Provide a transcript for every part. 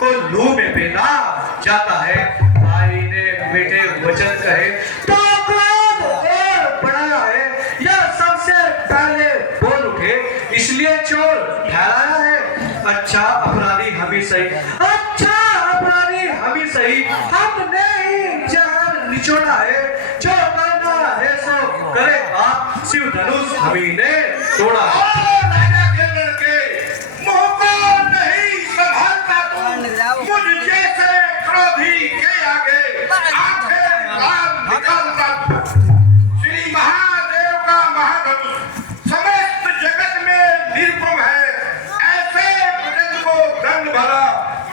को लू में बेला जाता है। भाई ने मीठे वचन कहे तो क्रोध और बढ़ा है, यह सबसे पहले बोल उठे, इसलिए चोर ठहराया है। अच्छा अपराधी हम ही सही, अच्छा अपराधी हम ही सही, हमने ही जहर निचोड़ा है, जो करना है सो करे आप, शिव धनुष हम ही ने तोड़ा है। श्री महादेव का महाधनुष समस्त जगत में निर्भय है, ऐसे प्रजन को दंड भरा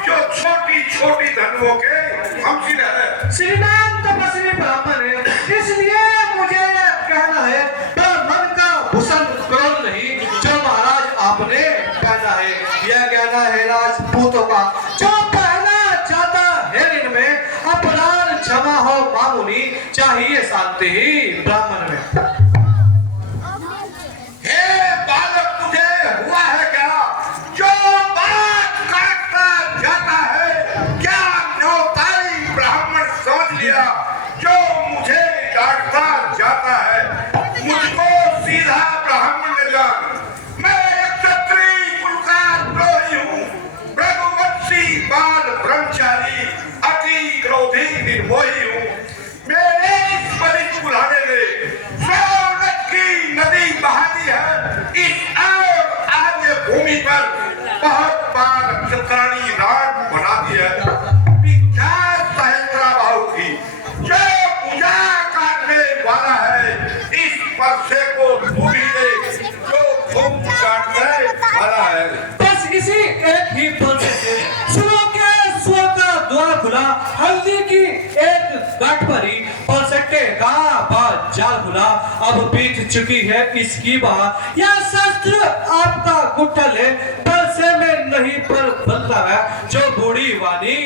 जो छोटी छोटी धनुओं के हमसिर है। श्रीमान तपस्वी ब्राह्मण है, इसलिए मुझे कहना है तो मन का भूषण क्रोध नहीं, जो महाराज आपने पहना है। यह कहना है राजपूतों का, जो पहना जाता है इनमें अपराध क्षमा हो मामूली, चाहिए शांति ही ब्राह्मण में। हे बालक, तुझे हुआ है क्या जो बात काटता जाता है? क्या न्योताई ब्राह्मण समझ लिया जो मुझे डांटता जाता है? मुझको सीधा ब्राह्मण ने जान, मैं एक क्षत्रिय कुल का द्रोही हूँ, रघुवंशी बाल ब्रह्मचारी, अति क्रोधी निर्मोही हूँ। मेरे इस बलिष्ठ बुलाने में सोनत की नदी बहा दी है, इस और आर्य भूमि पर बहुत बार क्षत्राणी राग बना दी है। विख्यात सहस्त्रा बाहु की जो पूजा करने वाला है, इस परसे को तू भी दे जो धूम काटने वाला है। बस इसी एक ही पल से सुनो के स्वर का द्वार खुला, हल्दी की एक गांठ भरी, पलसटे का बात जाल खुला, अब बीत चुकी है इसकी बात। यह शस्त्र आपका गुठल है, पलसे में नहीं पर बदला है, जो बूढ़ी वाणी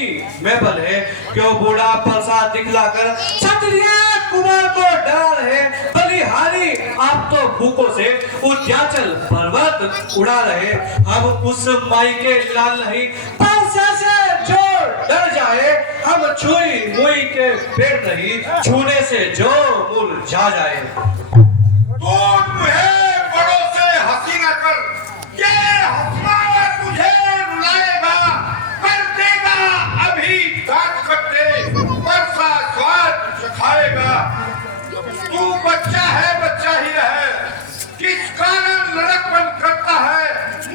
में बल है, क्यों बूढ़ा पलसा दिखलाकर क्षत्रिय कुमार को डरा रहे, बलिहारी आप तो भूखों से उद्याचल पर्वत उड़ा रहे। हम उस माई के लाल नहीं, पलसे से जो डर जाए, हम छुई मुई के पेड़ नहीं, छूने से जो मुरझा जाए। तू मुझे बड़ों से हंसी न कर, ये हंसना तुझे रुलाएगा, कर देगा अभी दांत कट्टे, बरसा स्वाद चखाएगा। तू बच्चा है, बच्चा ही रहे, किस कारण लड़कपन करता है,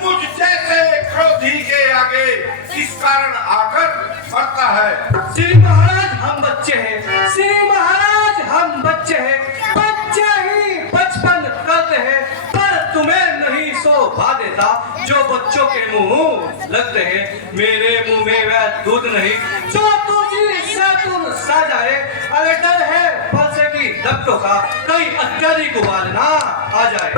मुझ जैसे क्रोधी के आगे किस कारण आकर मरता है? श्री महाराज हम बच्चे हैं, श्री महाराज हम बच्चे हैं, बच्चे ही बचपन करते हैं, पर तुम्हें नहीं शोभा देता जो बच्चों के मुंह लगते हैं। मेरे मुंह में वह दूध नहीं जो तुझी से तुम सा जाए, अरे डर है फलसे की लपटों का, कहीं अत्याधिक उबाल ना आ जाए।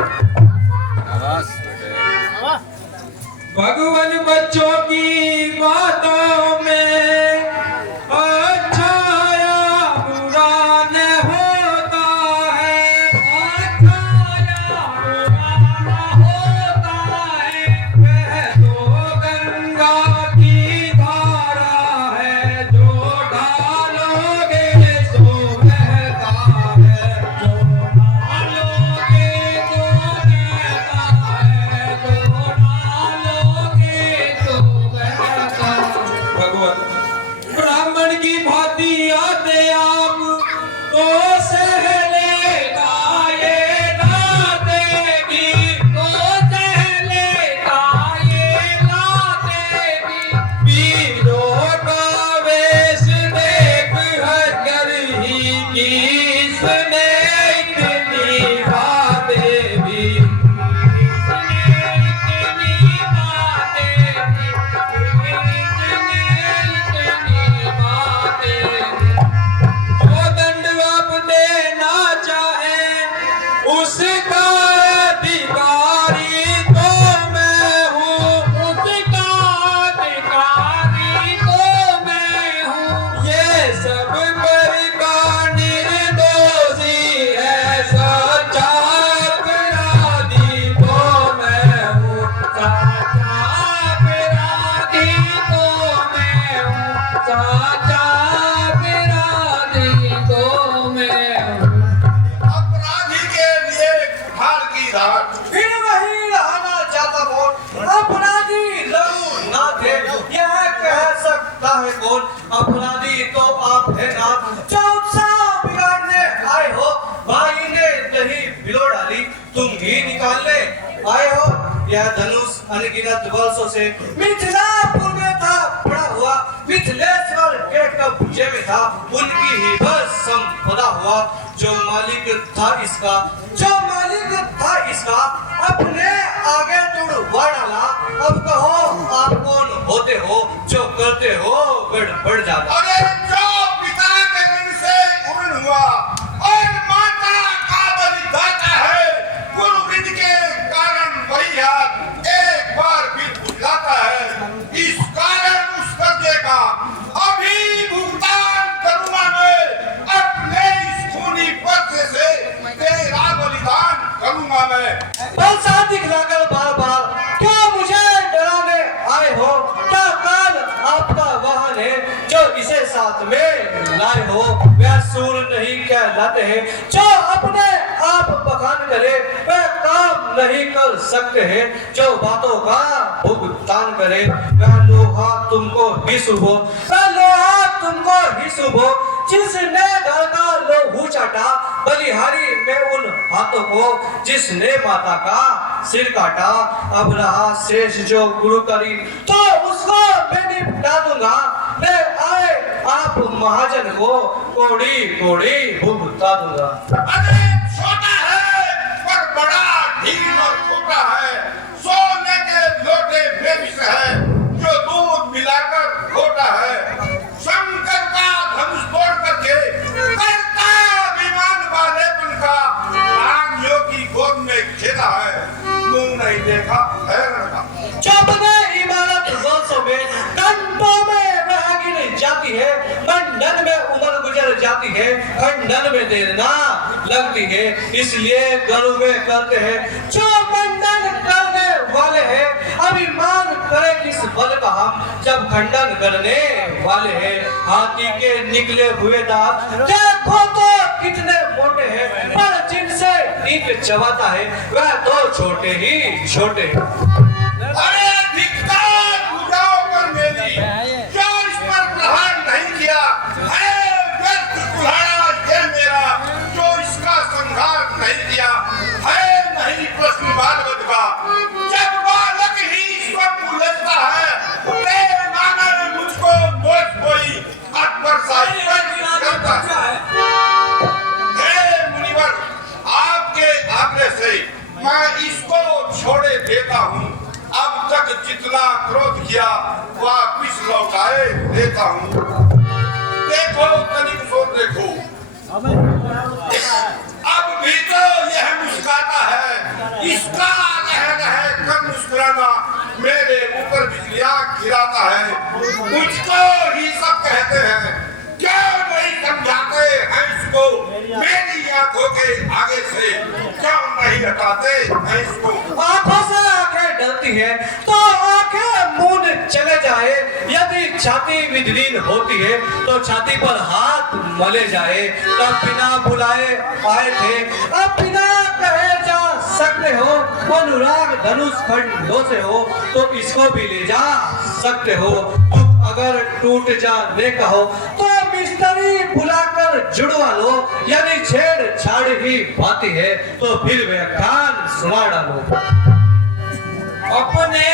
भगवान बच्चों की बातों में अच्छा या बुरा न होता है, अच्छा या बुरा न होता है, वह तो गंगा की धारा है, जो डालोगे सो बहता है, जो डालोगे तो साचा अपराधी तो मैं हूँ। अपराधी के लिए हार की रात फिर वही रहना चाहता कौन, अपराधी जरूर ना थे, यह कह सकता है कौन, अपराधी तो आप है ना, जो उत्साह बिगाड़ने आए हो, भाई ने नहीं बिलो डाली, तुम ही निकालने आए हो। यह धनुष अनगिनत वर्षों से मिथिलापुर में था पड़ा हुआ, मिथिलेश्वर के कब्जे में था, उनकी ही बस संपदा हुआ। जो मालिक था इसका, जो मालिक था इसका, अपने आगे तुड़वा डाला। अब कहो आप कौन होते हो, जो करते हो बढ़ जाता। अरे जो पिता के ऋण से उड़न हुआ और माता का बलिदाता है, गुरु विधि के कारण वही हाथ एक बार भी भुलाता है। इस कारण उस कर्जे का अभी भुगतान करूंगा मैं, अपने इस खूनी पर्चे से तेरा बलिदान करूंगा मैं। बलसा दिखलाकर बार बार क्या मुझे डराने आए हो, क्या काल आपका वाहन है जो इसे साथ में लाए हो। वह सूर नहीं कहलाते हैं जो अपने आप बखान करे, वह काम नहीं कर सकते हैं जो बातों का भुगतान करे। वह लोहा तुमको ही शुभ हो, वह लोहा तुमको ही शुभ हो, जिसने घर का लोहू चाटा, बलिहारी में उन हाथों को जिसने माता का सिर काटा। अब रहा शेष जो गुरु करी तो उसको मैं निपटा दूंगा, मैं आए आप महाजन को कोड़ी कोड़ी भुगता दूंगा। अरे छोटा है पर बड़ा ढील और छोटा है, सोने के लोटे में विष है जो दूध मिलाकर घोटा है। शंकर का धनुष तोड़ करके करता विमान वाले का रानियों की गोद में खेला है, मुंह नहीं देखा है लड़का। चौबने इमारत वर्षों में घंटों में वह गिर जाती है, मंडन में उम्र गुजर जाती है, खंडन में देर ना लगती है। इसलिए गरु में करते हैं जो मंडन करने वाले हैं, अभिमान करे किस बल का हम जब खंडन करने वाले हैं। हाथी के निकले हुए दांत देखो तो कितने मोटे हैं, पर जिनसे नीक चबाता है वह तो छोटे ही छोटे हैं। अरे धिक्कार बुझाओ पर मेरी, जो इस पर प्रहार नहीं किया है, व्यर्थ कुल्हाड़ा ये मेरा, जो इसका संहार नहीं किया है, नहीं प्रश्न बालवत का। जब बालक ही इसको उलझता है, तेरे नाना ने मुझको दोष कोई अकबर साहिब पर करता है। हे मुनिवर, आपके आग्रह से मैं इसको छोड़े देता हूँ। अब तक जितना क्रोध किया वापिस लौटाए देता हूँ। देखो तनिक सो देखो, अब भी तो यह मुस्कुराता है, इसका रह कर मुस्कुराना मेरे ऊपर बिजलियां गिराता है। मुझको ही सब कहते हैं, क्यों नहीं समझाते हैं इसको, मेरी आंखों के आगे से क्यों नहीं हटाते हैं इसको। आंखों से आंखें डरती है तो आंखें मूंद चले जाए, यदि छाती विदलीन होती है तो छाती पर हाथ मले जाए। तब बिना बुलाए आए थे, अब बिना कहे जा सकते हो, अनुराग धनुष खंडों से हो तो इसको भी ले जा सकते हो। दुख अगर टूट जाने का हो तो मिस्त्री बुलाकर जुड़वा लो, यदि छेड़छाड़ ही पाती है तो फिर व्याख्यान सुना डालो। अपने